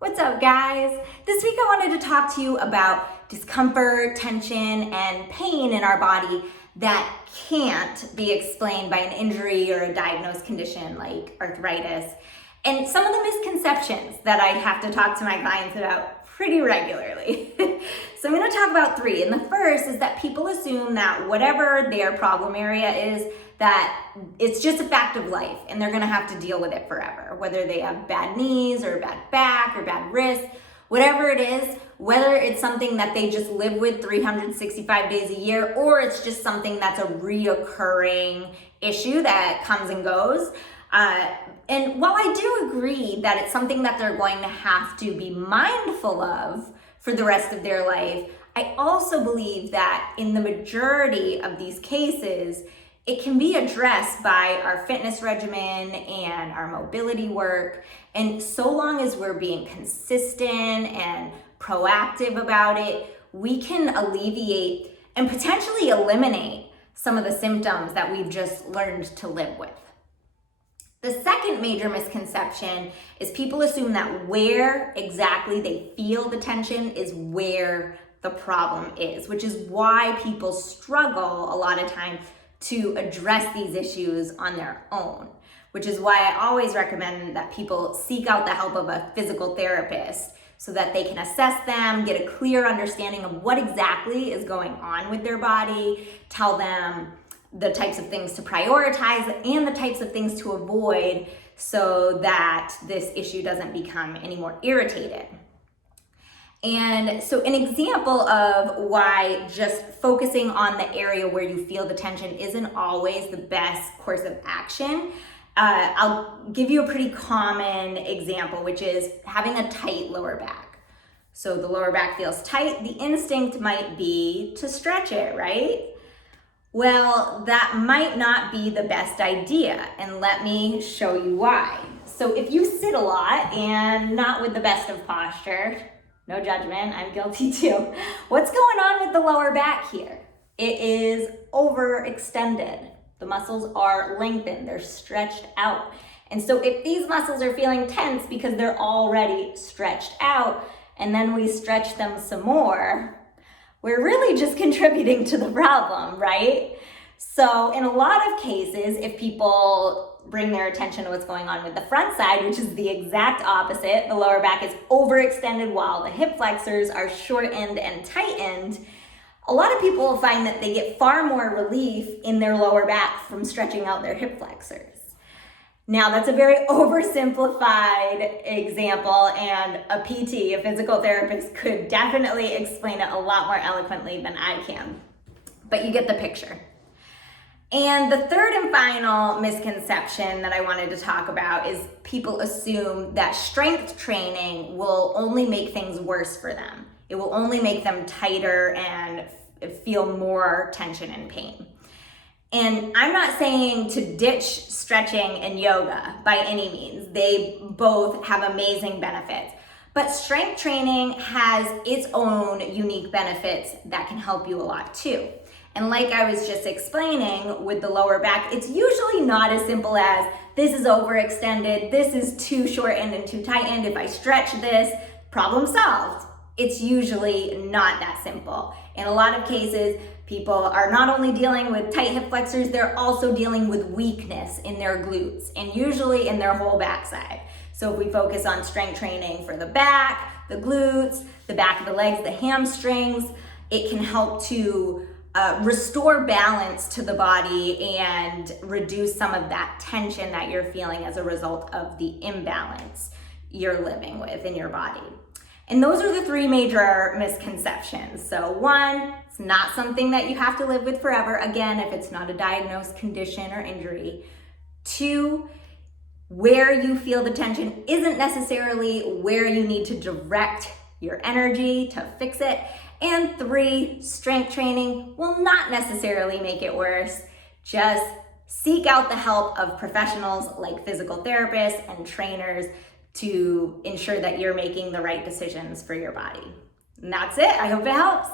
What's up, guys? This week I wanted to talk to you about discomfort, tension, and pain in our body that can't be explained by an injury or a diagnosed condition like arthritis, and some of the misconceptions that I have to talk to my clients about pretty regularly. So I'm going to talk about three, and the first is that people assume that whatever their problem area is, that it's just a fact of life and they're gonna have to deal with it forever. Whether they have bad knees or bad back or bad wrists, whatever it is, whether it's something that they just live with 365 days a year, or it's just something that's a reoccurring issue that comes and goes. And while I do agree that it's something that they're going to have to be mindful of for the rest of their life, I also believe that in the majority of these cases, it can be addressed by our fitness regimen and our mobility work. And so long as we're being consistent and proactive about it, we can alleviate and potentially eliminate some of the symptoms that we've just learned to live with. The second major misconception is people assume that where exactly they feel the tension is where the problem is, which is why people struggle a lot of times to address these issues on their own, which is why I always recommend that people seek out the help of a physical therapist so that they can assess them, get a clear understanding of what exactly is going on with their body, tell them the types of things to prioritize and the types of things to avoid so that this issue doesn't become any more irritated. And so an example of why just focusing on the area where you feel the tension isn't always the best course of action, I'll give you a pretty common example, which is having a tight lower back. So the lower back feels tight, the instinct might be to stretch it, right? Well, that might not be the best idea, and let me show you why. So if you sit a lot and not with the best of posture, no judgment, I'm guilty too. What's going on with the lower back here? It is overextended. The muscles are lengthened, they're stretched out. And so if these muscles are feeling tense because they're already stretched out, and then we stretch them some more, we're really just contributing to the problem, right? So in a lot of cases, if people bring their attention to what's going on with the front side, which is the exact opposite, the lower back is overextended while the hip flexors are shortened and tightened, a lot of people will find that they get far more relief in their lower back from stretching out their hip flexors. Now, that's a very oversimplified example, and a PT, a physical therapist, could definitely explain it a lot more eloquently than I can. But you get the picture. And the third and final misconception that I wanted to talk about is people assume that strength training will only make things worse for them. It will only make them tighter and feel more tension and pain. And I'm not saying to ditch stretching and yoga by any means. They both have amazing benefits. But strength training has its own unique benefits that can help you a lot too. And like I was just explaining with the lower back, it's usually not as simple as this is overextended, this is too shortened and too tightened. If I stretch this, problem solved. It's usually not that simple. In a lot of cases, people are not only dealing with tight hip flexors, they're also dealing with weakness in their glutes and usually in their whole backside. So if we focus on strength training for the back, the glutes, the back of the legs, the hamstrings, it can help to restore balance to the body and reduce some of that tension that you're feeling as a result of the imbalance you're living with in your body. And those are the three major misconceptions. So one, it's not something that you have to live with forever, again, if it's not a diagnosed condition or injury. Two, where you feel the tension isn't necessarily where you need to direct your energy to fix it. And three, strength training will not necessarily make it worse. Just seek out the help of professionals like physical therapists and trainers to ensure that you're making the right decisions for your body. And that's it. I hope it helps.